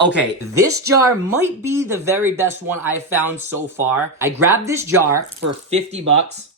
Okay, this jar might be the very best one I've found so far. I grabbed this jar for 50 bucks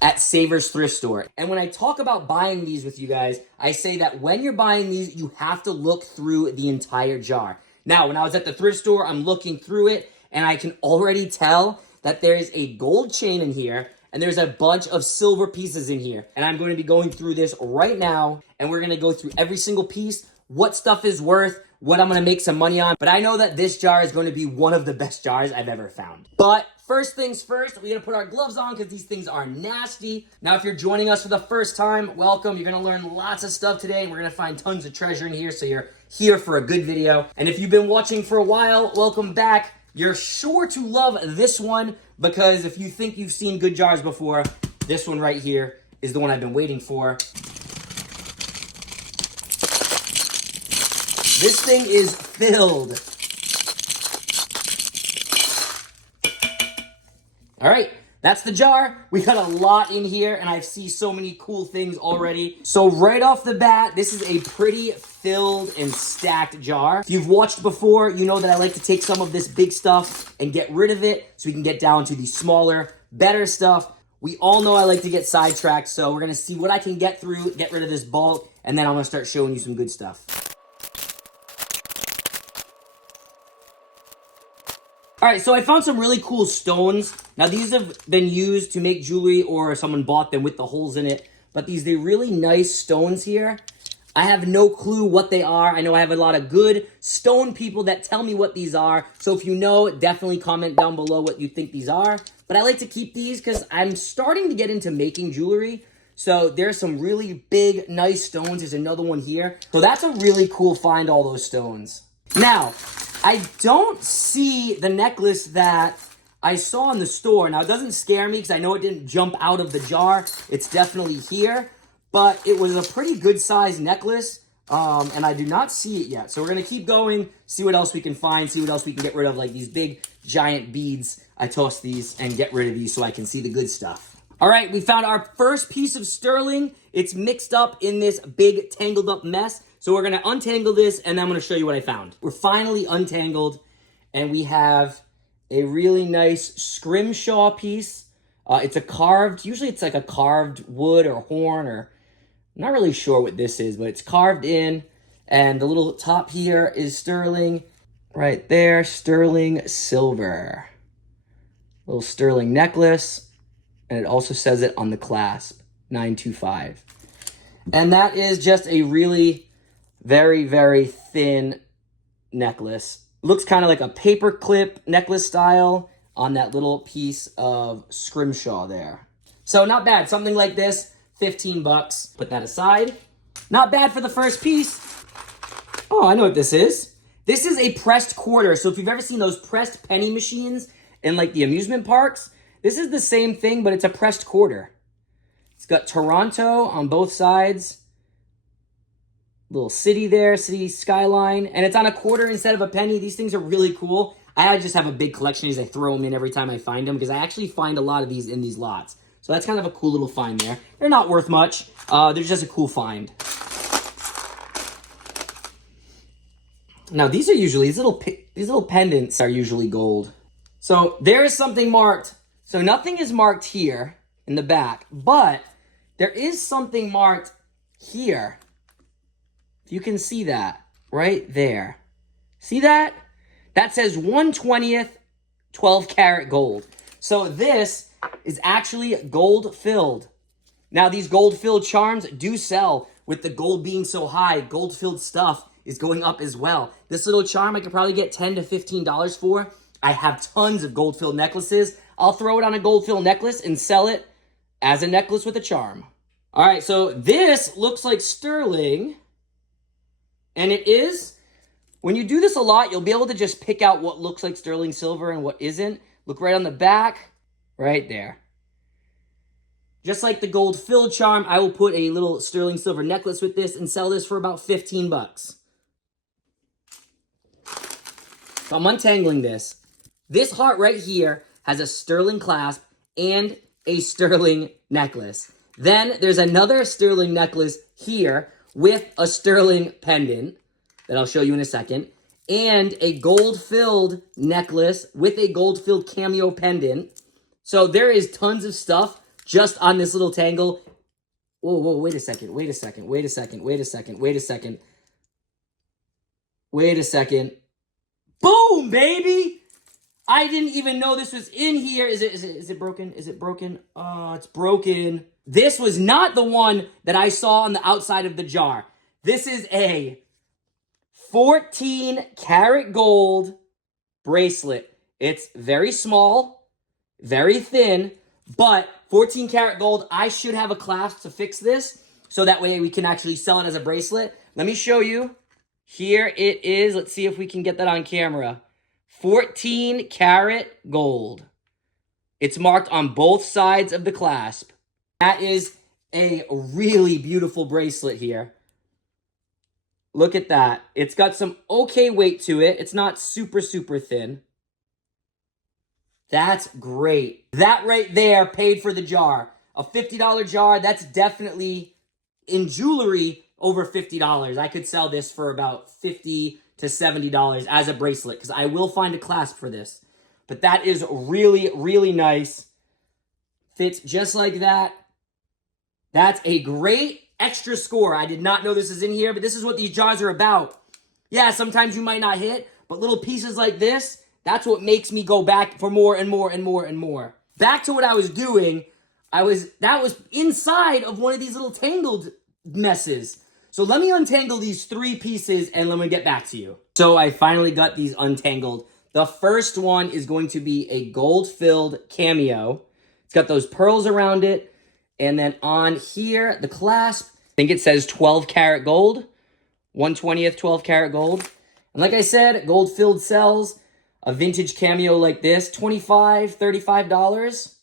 at Savers Thrift Store. And when I talk about buying these with you guys, I say that when you're buying these, you have to look through the entire jar. Now, when I was at the thrift store, I'm looking through it, and I can already tell that there is a gold chain in here, and there's a bunch of silver pieces in here. And I'm going to be going through this right now, and we're going to go through every single piece, what stuff is worth, what I'm going to make some money on. But I know that this jar is going to be one of the best jars I've ever found. But first things first, we're going to put our gloves on because these things are nasty. Now, if you're joining us for the first time, welcome. You're going to learn lots of stuff today, and we're going to find tons of treasure in here, so you're here for a good video. And if you've been watching for a while, welcome back. You're sure to love this one, because if you think you've seen good jars before, this one right here is the one I've been waiting for. This thing is filled. All right, that's the jar. We got a lot in here, and I see so many cool things already. So right off the bat, this is a pretty filled and stacked jar. If you've watched before, you know that I like to take some of this big stuff and get rid of it so we can get down to the smaller, better stuff. We all know I like to get sidetracked, so we're gonna see what I can get through, get rid of this bulk, and then I'm gonna start showing you some good stuff. All right, so I found some really cool stones. Now, these have been used to make jewelry, or someone bought them with the holes in it. But they're really nice stones here. I have no clue what they are. I know I have a lot of good stone people that tell me what these are. So if you know, definitely comment down below what you think these are. But I like to keep these because I'm starting to get into making jewelry. So there's some really big, nice stones. There's another one here. So that's a really cool find, all those stones. Now, I don't see the necklace that I saw in the store. Now, it doesn't scare me because I know it didn't jump out of the jar. It's definitely here, but it was a pretty good size necklace, and I do not see it yet. So we're going to keep going, see what else we can find, see what else we can get rid of, like these big giant beads. I toss these and get rid of these so I can see the good stuff. All right, we found our first piece of sterling. It's mixed up in this big tangled up mess. So we're going to untangle this, and then I'm going to show you what I found. We're finally untangled, and we have a really nice scrimshaw piece. It's a carved, usually it's like a carved wood or horn, or I'm not really sure what this is, but it's carved in. And the little top here is sterling. Right there, sterling silver. Little sterling necklace. And it also says it on the clasp, 925. And that is just a really very, very thin necklace. Looks kind of like a paper clip necklace style on that little piece of scrimshaw there. So not bad. Something like this, 15 bucks. Put that aside. Not bad for the first piece. Oh, I know what this is. This is a pressed quarter. So if you've ever seen those pressed penny machines in like the amusement parks, this is the same thing, but it's a pressed quarter. It's got Toronto on both sides. Little city there, city skyline, and it's on a quarter instead of a penny. These things are really cool. I just have a big collection of these. I throw them in every time I find them because I actually find a lot of these in these lots. So that's kind of a cool little find there. They're not worth much. They're just a cool find. Now these are usually, these little pendants are usually gold. So there is something marked. So nothing is marked here in the back, but there is something marked here. You can see that right there. See that? That says 1/20th 12 karat gold. So this is actually gold filled. Now these gold filled charms do sell. With the gold being so high, gold filled stuff is going up as well. This little charm I could probably get $10 to $15 for. I have tons of gold filled necklaces. I'll throw it on a gold filled necklace and sell it as a necklace with a charm. All right, so this looks like sterling. And it is, when you do this a lot, you'll be able to just pick out what looks like sterling silver and what isn't. Look right on the back, right there. Just like the gold filled charm, I will put a little sterling silver necklace with this and sell this for about 15 bucks. So I'm untangling this. This heart right here has a sterling clasp and a sterling necklace. Then there's another sterling necklace here with a sterling pendant that I'll show you in a second. and a gold-filled necklace with a gold-filled cameo pendant. So there is tons of stuff just on this little tangle. Whoa, wait a second. Boom, baby! I didn't even know this was in here. Is it broken? Is it broken? Oh, it's broken. This was not the one that I saw on the outside of the jar. This is a 14 karat gold bracelet. It's very small, very thin, but 14 karat gold. I should have a clasp to fix this, so that way we can actually sell it as a bracelet. Let me show you. Here it is. Let's see if we can get that on camera. 14 karat gold. It's marked on both sides of the clasp. That is a really beautiful bracelet here. Look at that. It's got some okay weight to it. It's not super, super thin. That's great. That right there paid for the jar. A $50 jar, that's definitely, in jewelry, over $50. I could sell this for about $50 to $70 as a bracelet, because I will find a clasp for this. But that is really, really nice. Fits just like that. That's a great extra score. I did not know this is in here, but this is what these jars are about. Yeah, sometimes you might not hit, but little pieces like this, that's what makes me go back for more and more and more and more. Back to what I was doing. That was inside of one of these little tangled messes. So let me untangle these 3 pieces and let me get back to you. So I finally got these untangled. The first one is going to be a gold-filled cameo. It's got those pearls around it. And then on here, the clasp, I think it says 12 karat gold. 1/20th 12 karat gold. And like I said, gold-filled sells. A vintage cameo like this, $25, $35.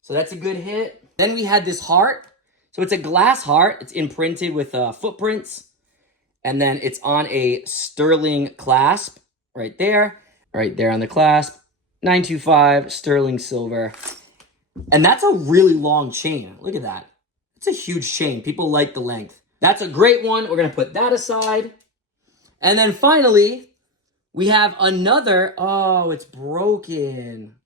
So that's a good hit. Then we had this heart. So it's a glass heart. It's imprinted with footprints. And then it's on a sterling clasp right there. Right there on the clasp. 925 sterling silver. And that's a really long chain. Look at that. It's a huge chain. People like the length. That's a great one. We're going to put that aside. And then finally, we have another. Oh, it's broken.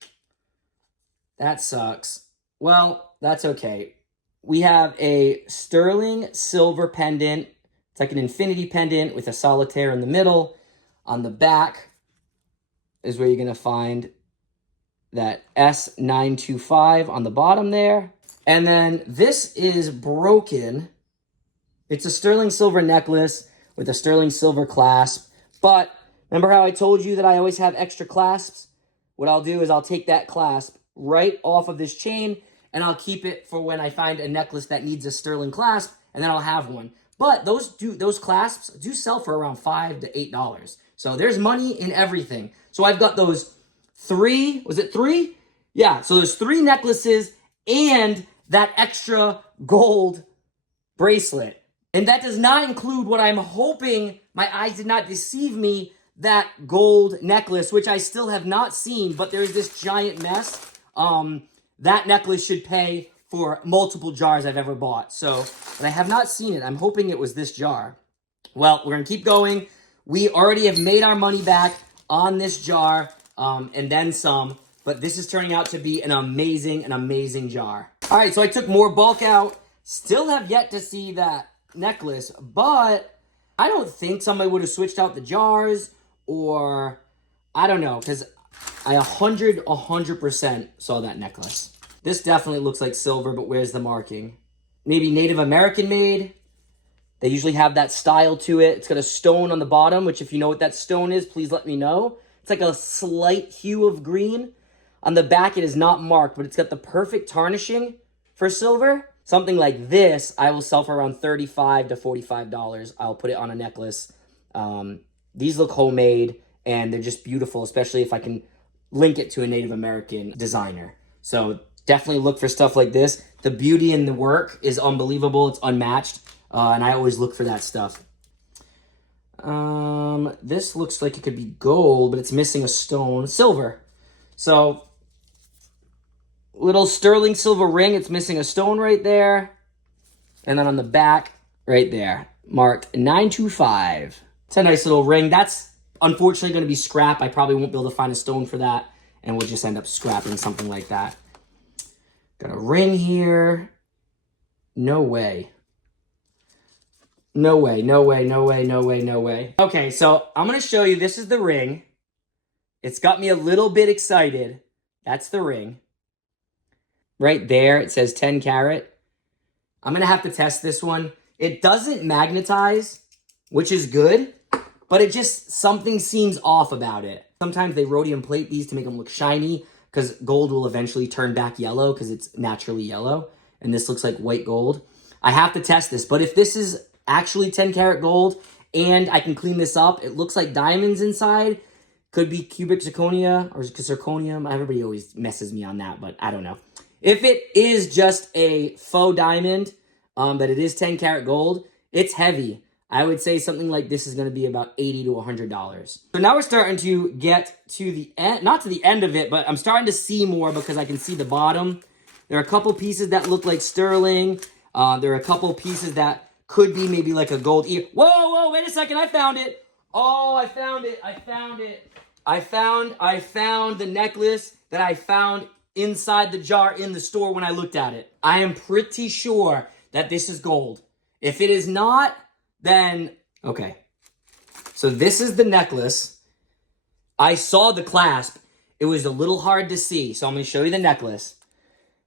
That sucks. Well, that's okay. We have a sterling silver pendant. It's like an infinity pendant with a solitaire in the middle. On the back is where you're going to find that S925 on the bottom there. And then this is broken. It's a sterling silver necklace with a sterling silver clasp. But remember how I told you that I always have extra clasps? What I'll do is I'll take that clasp right off of this chain and I'll keep it for when I find a necklace that needs a sterling clasp, and then I'll have one. But those clasps do sell for around $5 to $8. So there's money in everything. So I've got those 3, was it 3? Yeah, so there's 3 necklaces and that extra gold bracelet. And that does not include what I'm hoping, my eyes did not deceive me, that gold necklace, which I still have not seen, but there's this giant mess. That necklace should pay for multiple jars I've ever bought. So, but I have not seen it. I'm hoping it was this jar. Well, we're going to keep going. We already have made our money back on this jar, and then some. But this is turning out to be an amazing jar. All right, so I took more bulk out. Still have yet to see that necklace, but I don't think somebody would have switched out the jars, or I don't know, because I 100% saw that necklace. This definitely looks like silver, but where's the marking? Maybe Native American made. They usually have that style to it. It's got a stone on the bottom, which if you know what that stone is, please let me know. It's like a slight hue of green. On the back, it is not marked, but it's got the perfect tarnishing for silver. Something like this, I will sell for around $35 to $45. I'll put it on a necklace. These look homemade, and they're just beautiful, especially if I can link it to a Native American designer. So definitely look for stuff like this. The beauty in the work is unbelievable. It's unmatched, and I always look for that stuff. This looks like it could be gold, but it's missing a stone. Silver. So, little sterling silver ring. It's missing a stone right there. And then on the back, right there, marked 925. It's a nice little ring. That's Unfortunately, going to be scrap. I probably won't be able to find a stone for that, and we'll just end up scrapping something like that. Got a ring here. No way. No way, no way, no way, no way, no way. Okay, so I'm going to show you. This is the ring. It's got me a little bit excited. That's the ring. Right there, it says 10 carat. I'm going to have to test this one. It doesn't magnetize, which is good, but it just, something seems off about it. Sometimes they rhodium plate these to make them look shiny because gold will eventually turn back yellow because it's naturally yellow. And this looks like white gold. I have to test this, but if this is actually 10 karat gold and I can clean this up, it looks like diamonds inside. Could be cubic zirconia or zirconium. Everybody always messes me on that, but I don't know. If it is just a faux diamond, but it is 10 karat gold, it's heavy. I would say something like this is going to be about $80 to $100. So now we're starting to get to the end, not to the end of it, but I'm starting to see more because I can see the bottom. There are a couple pieces that look like sterling. There are a couple pieces that could be maybe like a gold ear. Whoa, whoa, wait a second. I found it. Oh, I found it. I found it. I found the necklace that I found inside the jar in the store when I looked at it. I am pretty sure that this is gold. If it is not, then, okay. So this is the necklace. I saw the clasp. It was a little hard to see, so I'm going to show you the necklace.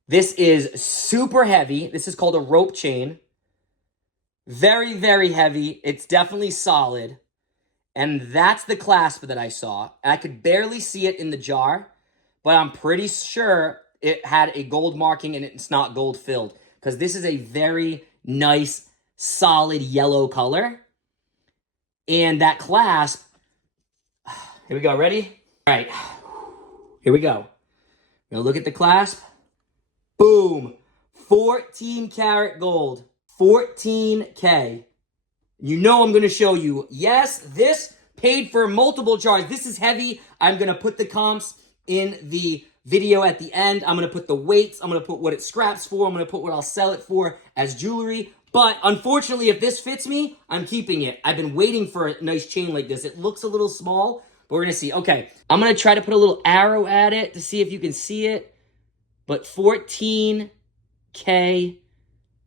This is super heavy. This is called a rope chain. Very, very heavy. It's definitely solid. And that's the clasp that I saw. I could barely see it in the jar, but I'm pretty sure it had a gold marking and it's not gold filled because this is a very nice, solid yellow color. And that clasp, here we go, ready? All right, here we go. We're gonna look at the clasp. Boom, 14 karat gold, 14K. You know I'm going to show you. Yes, this paid for multiple jars. This is heavy. I'm going to put the comps in the video at the end. I'm going to put the weights. I'm going to put what it scraps for. I'm going to put what I'll sell it for as jewelry. But unfortunately, if this fits me, I'm keeping it. I've been waiting for a nice chain like this. It looks a little small, but we're going to see. Okay, I'm going to try to put a little arrow at it to see if you can see it. But 14K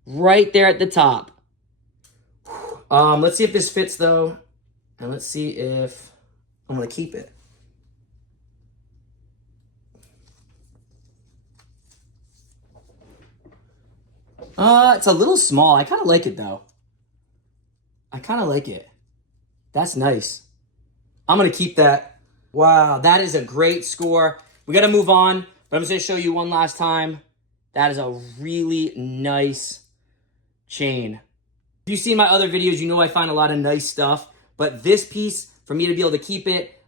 right there at the top. Let's see if this fits though. And let's see if I'm gonna keep it. It's a little small. I kind of like it though. I kind of like it. That's nice. I'm gonna keep that. Wow, that is a great score. We gotta move on, but I'm just gonna show you one last time. That is a really nice chain. If you've seen my other videos, you know I find a lot of nice stuff. But this piece, for me to be able to keep it,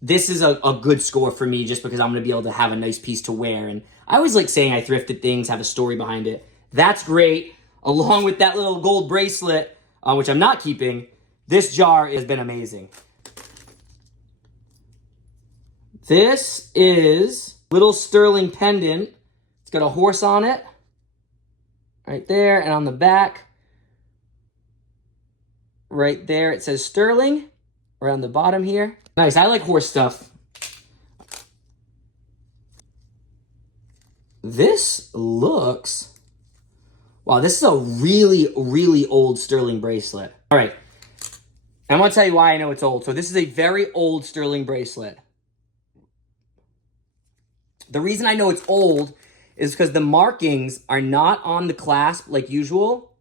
this is a good score for me just because I'm going to be able to have a nice piece to wear. And I always like saying I thrifted things, have a story behind it. That's great. Along with that little gold bracelet, which I'm not keeping, this jar has been amazing. This is little sterling pendant. It's got a horse on it. Right there. And on the back. Right there, it says sterling. Right on the bottom here. Nice, I like horse stuff. This looks... Wow, this is a really, really old sterling bracelet. All right, I'm gonna tell you why I know it's old. So this is a very old sterling bracelet. The reason I know it's old is because the markings are not on the clasp like usual.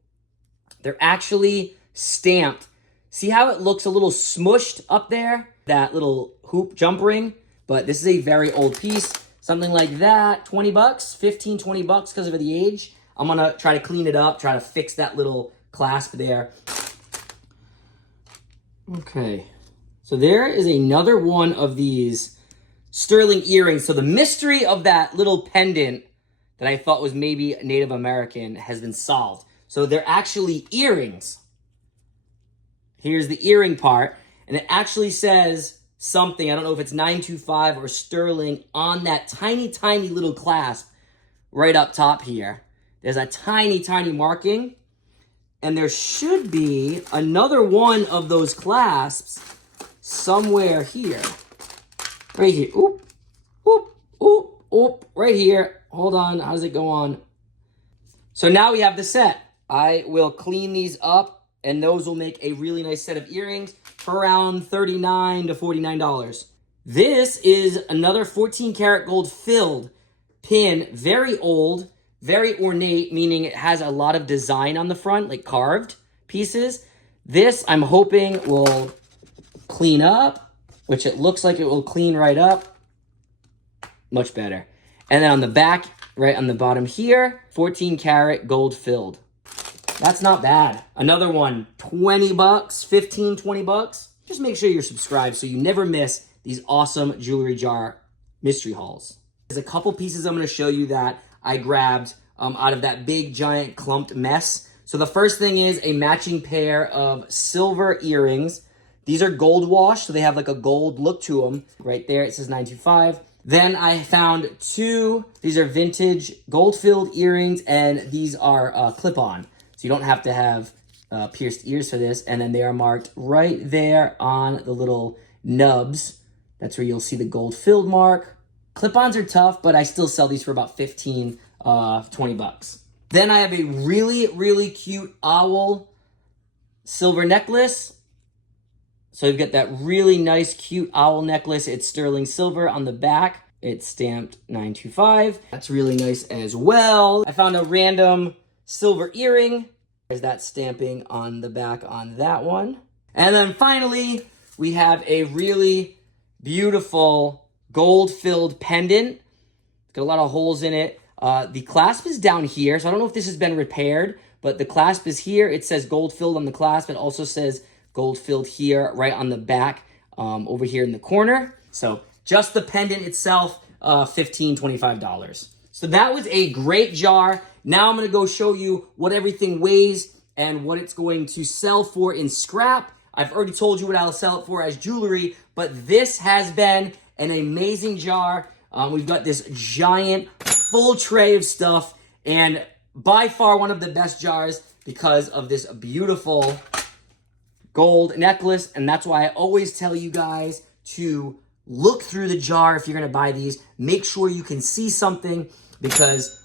They're actually stamped. See how it looks a little smushed up there? That little hoop jump ring. But this is a very old piece. Something like that, 20 bucks, 15, 20 bucks because of the age. I'm gonna try to clean it up, try to fix that little clasp there. Okay, so there is another one of these sterling earrings. So the mystery of that little pendant that I thought was maybe Native American has been solved. So they're actually earrings. Here's the earring part, and it actually says something, I don't know if it's 925 or sterling, on that tiny, tiny little clasp right up top here. There's a tiny, tiny marking, and there should be another one of those clasps somewhere here. Right here. Oop, oop, oop, oop. Right here. Hold on. How does it go on? So now we have the set. I will clean these up, and those will make a really nice set of earrings for around $39 to $49. This is another 14 karat gold filled pin, very old, very ornate, meaning it has a lot of design on the front, like carved pieces. This, I'm hoping, will clean up, which it looks like it will clean right up. Much better. And then on the back, right on the bottom here, 14 karat gold filled. That's not bad. Another one, 20 bucks, 15, 20 bucks. Just make sure you're subscribed so you never miss these awesome jewelry jar mystery hauls. There's a couple pieces I'm gonna show you that I grabbed out of that big giant clumped mess. So the first thing is a matching pair of silver earrings. These are gold wash, so they have like a gold look to them. Right there, it says 925. Then I found two, these are vintage gold-filled earrings, and these are clip-on. So you don't have to have pierced ears for this. And then they are marked right there on the little nubs. That's where you'll see the gold-filled mark. Clip-ons are tough, but I still sell these for about 15, 20 bucks. Then I have a really, really cute owl silver necklace. So you've got that really nice, cute owl necklace. It's sterling silver on the back. It's stamped 925. That's really nice as well. I found a random silver earring. There's that stamping on the back on that one. And then finally, we have a really beautiful gold-filled pendant. It's got a lot of holes in it. The clasp is down here, so I don't know if this has been repaired, but the clasp is here. It says gold-filled on the clasp. It also says gold-filled here, right on the back, over here in the corner. So just the pendant itself, $15, $25. So that was a great jar. Now I'm gonna go show you what everything weighs and what it's going to sell for in scrap. I've already told you what I'll sell it for as jewelry, but this has been an amazing jar. We've got this giant full tray of stuff, and by far one of the best jars because of this beautiful gold necklace. And that's why I always tell you guys to look through the jar if you're gonna buy these. Make sure you can see something, because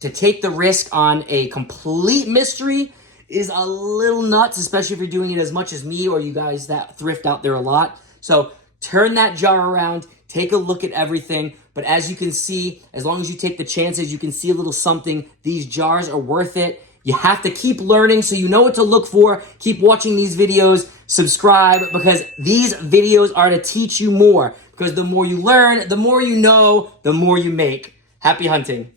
to take the risk on a complete mystery is a little nuts, especially if you're doing it as much as me or you guys that thrift out there a lot. So turn that jar around, take a look at everything. But as you can see, as long as you take the chances, you can see a little something. These jars are worth it. You have to keep learning so you know what to look for. Keep watching these videos, subscribe, because these videos are to teach you more. Because the more you learn, the more you know, the more you make. Happy hunting.